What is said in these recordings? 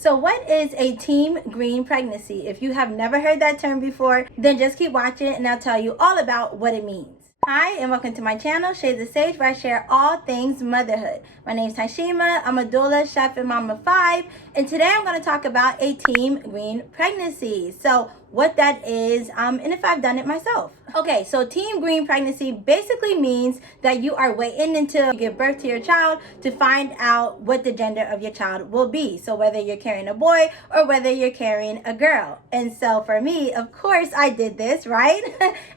So what is a team green pregnancy? If you have never heard that term before, then just keep watching and I'll tell you all about what it means. Hi and welcome to my channel, Shades of Sage, where I share all things motherhood. My name is Taishima, I'm a doula, chef, and mom of 5, and today I'm going to talk about a team green pregnancy. So what that is, and if I've done it myself. Okay, so team green pregnancy basically means that you are waiting until you give birth to your child to find out what the gender of your child will be. So whether you're carrying a boy or whether you're carrying a girl. And so for me, of course, I did this, right?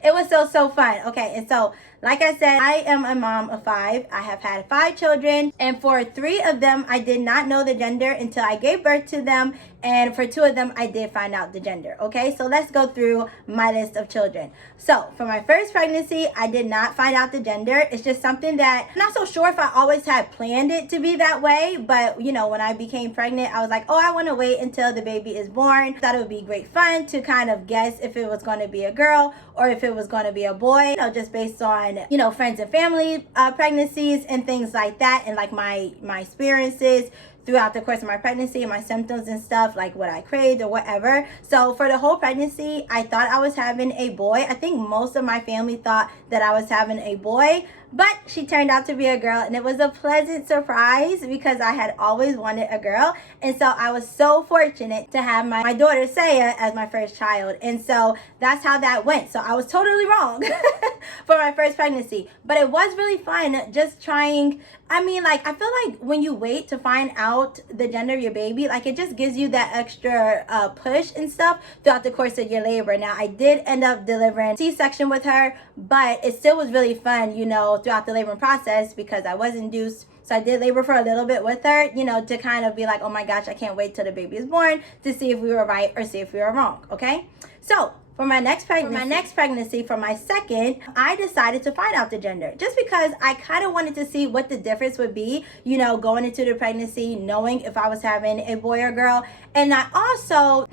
It was so fun. Okay, and so like I said, I am a mom of 5. I have had 5 children, and for 3 of them, I did not know the gender until I gave birth to them, and for 2 of them, I did find out the gender. Okay, so let's go through my list of children. So for my first pregnancy, I did not find out the gender. It's just something that I'm not so sure if I always had planned it to be that way, but you know, when I became pregnant, I was like, oh, I want to wait until the baby is born. Thought it would be great fun to kind of guess if it was going to be a girl or if it was going to be a boy, you know, just based on, you know, friends and family pregnancies and things like that, and like my experiences throughout the course of my pregnancy and my symptoms and stuff, like what I craved or whatever. So for the whole pregnancy, I thought I was having a boy. I think most of my family thought that I was having a boy, but she turned out to be a girl, and it was a pleasant surprise because I had always wanted a girl. And so I was so fortunate to have my daughter Saya as my first child. And so that's how that went. So I was totally wrong for my first pregnancy, but it was really fun just trying. I mean, like, I feel like when you wait to find out the gender of your baby, like, it just gives you that extra push and stuff throughout the course of your labor. Now, I did end up delivering C-section with her, but it still was really fun, you know, throughout the labor process because I was induced. So I did labor for a little bit with her, you know, to kind of be like, oh my gosh, I can't wait till the baby is born to see if we were right or see if we were wrong, okay? So for my next pregnancy, for my second, I decided to find out the gender just because I kind of wanted to see what the difference would be, you know, going into the pregnancy, knowing if I was having a boy or girl. And I also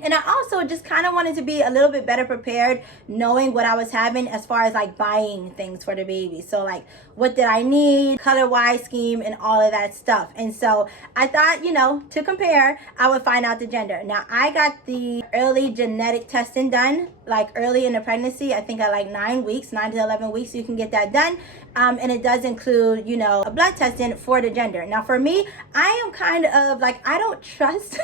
just kind of wanted to be a little bit better prepared, knowing what I was having as far as like buying things for the baby. So like, what did I need, color-wise, scheme, and all of that stuff. And so I thought, you know, to compare, I would find out the gender. Now, I got the early genetic testing done, like early in the pregnancy. I think at like 9 weeks, 9 to 11 weeks, you can get that done. And it does include, you know, a blood testing for the gender. Now, for me, I am kind of like, I don't trust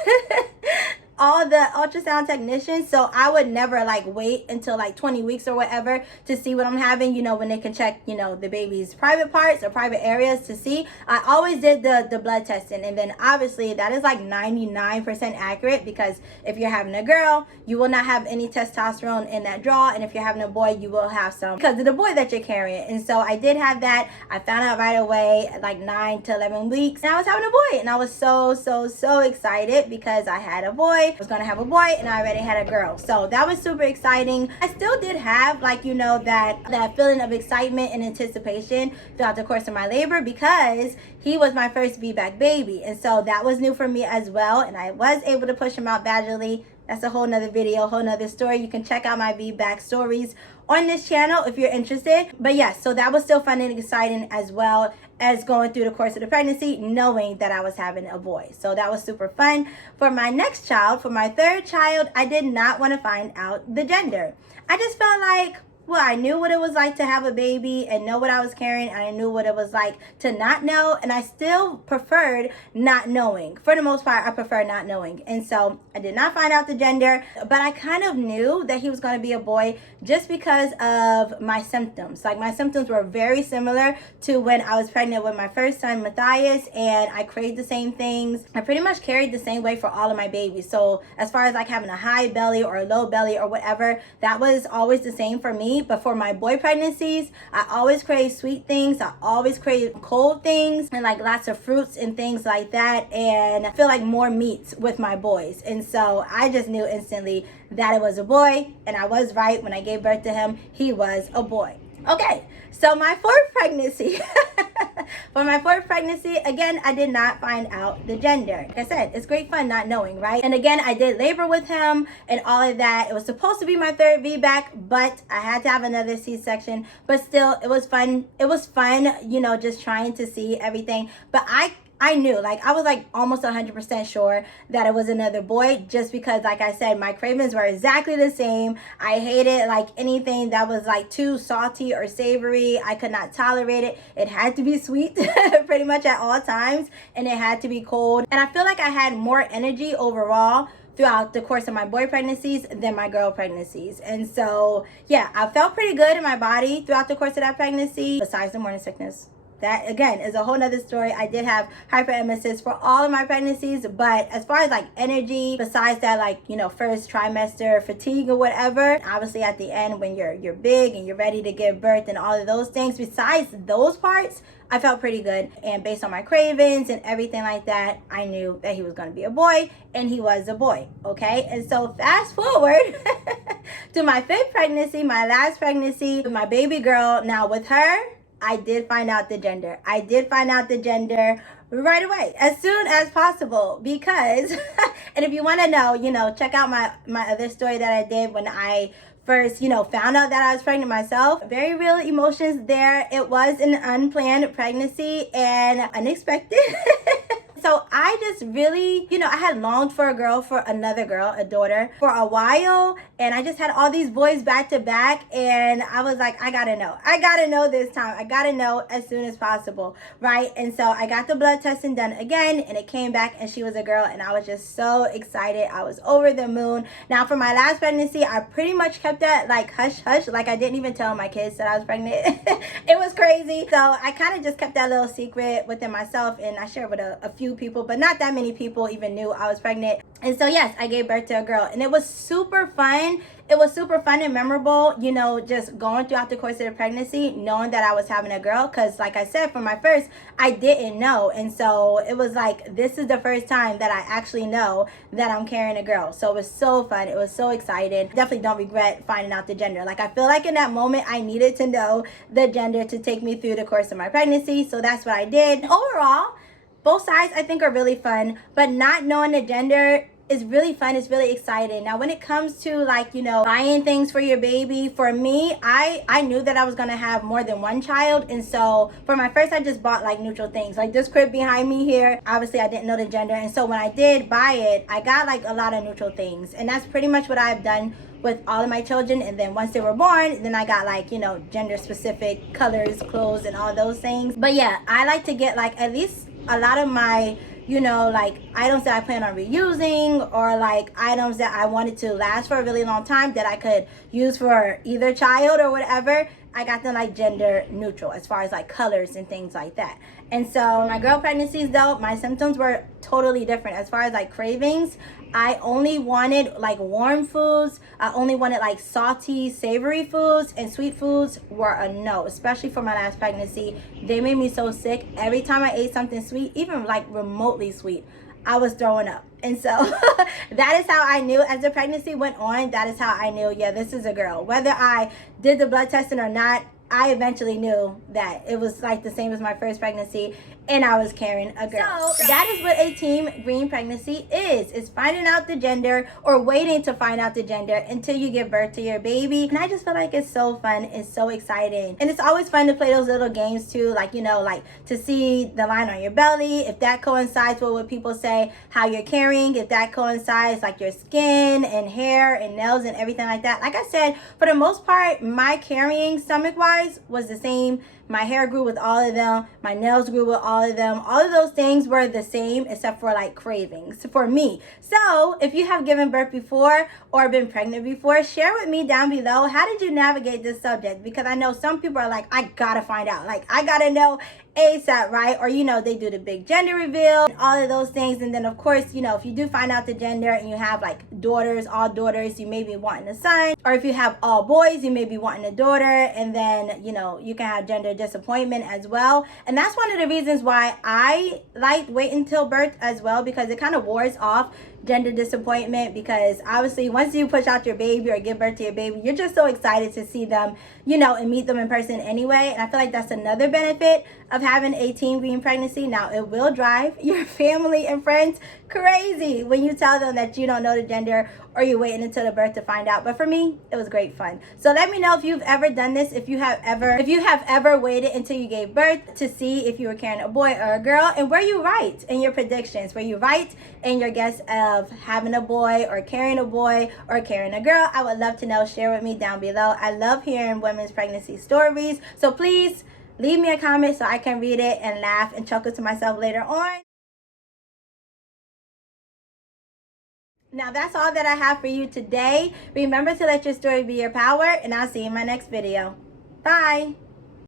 all the ultrasound technicians, so I would never like wait until like 20 weeks or whatever to see what I'm having, you know, when they can check, you know, the baby's private parts or private areas to see. I always did the blood testing, and then obviously that is like 99% accurate because if you're having a girl, you will not have any testosterone in that draw, and if you're having a boy, you will have some because of the boy that you're carrying. And so I did have that. I found out right away at like 9 to 11 weeks, and I was having a boy, and I was so excited because I had a boy. I was gonna have a boy and I already had a girl, so that was super exciting. I still did have, like, you know, that feeling of excitement and anticipation throughout the course of my labor because he was my first VBAC baby, and so that was new for me as well, and I was able to push him out vaginally. That's a whole nother video, whole nother story. You can check out my VBAC stories on this channel if you're interested. But yes, so that was still fun and exciting as well as going through the course of the pregnancy, knowing that I was having a boy. So that was super fun. For my next child, for my third child, I did not want to find out the gender. I just felt like, well, I knew what it was like to have a baby and know what I was carrying, and I knew what it was like to not know, and I still preferred not knowing. For the most part, I prefer not knowing. And so I did not find out the gender, but I kind of knew that he was going to be a boy just because of my symptoms. Like, my symptoms were very similar to when I was pregnant with my first son, Matthias, and I craved the same things. I pretty much carried the same way for all of my babies. So as far as like having a high belly or a low belly or whatever, that was always the same for me. But for my boy pregnancies, I always crave sweet things. I always crave cold things and like lots of fruits and things like that. And I feel like more meats with my boys. And so I just knew instantly that it was a boy. And I was right. When I gave birth to him, he was a boy. Okay, so my fourth pregnancy. For my fourth pregnancy, again, I did not find out the gender. Like I said, it's great fun not knowing, right? And again, I did labor with him and all of that. It was supposed to be my third VBAC, but I had to have another C-section. But still, it was fun. It was fun, you know, just trying to see everything. But I knew, like, I was like almost 100% sure that it was another boy, just because, like I said, my cravings were exactly the same. I hated like anything that was like too salty or savory. I could not tolerate it. It had to be sweet pretty much at all times, and it had to be cold. And I feel like I had more energy overall throughout the course of my boy pregnancies than my girl pregnancies. And so, yeah, I felt pretty good in my body throughout the course of that pregnancy, besides the morning sickness. That again is a whole nother story. I did have hyperemesis for all of my pregnancies, but as far as like energy, besides that, like, you know, first trimester fatigue or whatever, obviously at the end when you're big and you're ready to give birth and all of those things, besides those parts, I felt pretty good. And based on my cravings and everything like that, I knew that he was going to be a boy, and he was a boy. Okay. And so fast forward to my 5th pregnancy, my last pregnancy with my baby girl. Now with her, I did find out the gender. I did find out the gender right away, as soon as possible, because and if you want to know, you know, check out my other story that I did when I first, you know, found out that I was pregnant myself. Very real emotions there. It was an unplanned pregnancy and unexpected. So I just really, you know, I had longed for a girl, for another girl, a daughter, for a while. And I just had all these boys back to back. And I was like, I gotta know. I gotta know this time. I gotta know as soon as possible, right? And so I got the blood testing done again, and it came back and she was a girl. And I was just so excited. I was over the moon. Now for my last pregnancy, I pretty much kept that like hush hush. Like I didn't even tell my kids that I was pregnant. It was crazy. So I kind of just kept that little secret within myself, and I shared with a few people, but not that many people even knew I was pregnant. And so yes, I gave birth to a girl, and it was super fun. It was super fun and memorable, you know, just going throughout the course of the pregnancy, knowing that I was having a girl. Because like I said, for my first, I didn't know. And so it was like, this is the first time that I actually know that I'm carrying a girl. So it was so fun. It was so exciting. Definitely don't regret finding out the gender. Like I feel like in that moment, I needed to know the gender to take me through the course of my pregnancy. So that's what I did. Overall, both sides I think are really fun, but not knowing the gender is really fun. It's really exciting. Now when it comes to like, you know, buying things for your baby, for me, I knew that I was gonna have more than one child, and so for my first, I just bought like neutral things, like this crib behind me here. Obviously I didn't know the gender, and so when I did buy it, I got like a lot of neutral things, and that's pretty much what I've done with all of my children. And then once they were born, then I got like, you know, gender specific colors, clothes, and all those things. But yeah, I like to get like at least a lot of my, you know, like items that I plan on reusing, or like items that I wanted to last for a really long time that I could use for either child or whatever. I got them like gender neutral as far as like colors and things like that. And so my girl pregnancies though, my symptoms were totally different. As far as like cravings, I only wanted like warm foods. I only wanted like salty, savory foods, and sweet foods were a no, especially for my last pregnancy. They made me so sick. Every time I ate something sweet, even like remotely sweet, I was throwing up. And so that is how I knew as the pregnancy went on. That is how I knew, yeah, this is a girl. Whether I did the blood testing or not, I eventually knew that it was like the same as my first pregnancy, and I was carrying a girl. So that is what a team green pregnancy is. It's finding out the gender, or waiting to find out the gender until you give birth to your baby. And I just feel like it's so fun. It's so exciting. And it's always fun to play those little games too. Like, you know, like to see the line on your belly, if that coincides with what people say, how you're carrying, if that coincides like your skin and hair and nails and everything like that. Like I said, for the most part, my carrying stomach-wise was the same. My hair grew with all of them. My nails grew with all of them. All of those things were the same except for like cravings for me. So if you have given birth before or been pregnant before, share with me down below. How did you navigate this subject? Because I know some people are like, I gotta find out. Like, I gotta know ASAP, right? Or, you know, they do the big gender reveal and all of those things. And then of course, you know, if you do find out the gender and you have like daughters, all daughters, you may be wanting a son. Or if you have all boys, you may be wanting a daughter. And then, you know, you can have gender disappointment as well. And that's one of the reasons why I like wait until birth as well, because it kind of wars off gender disappointment. Because obviously once you push out your baby or give birth to your baby, you're just so excited to see them, you know, and meet them in person anyway. And I feel like that's another benefit of having a teen green pregnancy. Now, it will drive your family and friends crazy when you tell them that you don't know the gender or you're waiting until the birth to find out. But for me, it was great fun. So let me know if you've ever done this, if you have ever waited until you gave birth to see if you were carrying a boy or a girl, and were you right in your predictions? Were you right in your guess of having a boy or carrying a boy or carrying a girl? I would love to know. Share with me down below. I love hearing women's pregnancy stories. So please leave me a comment so I can read it and laugh and chuckle to myself later on. Now that's all that I have for you today. Remember to let your story be your power, and I'll see you in my next video. Bye.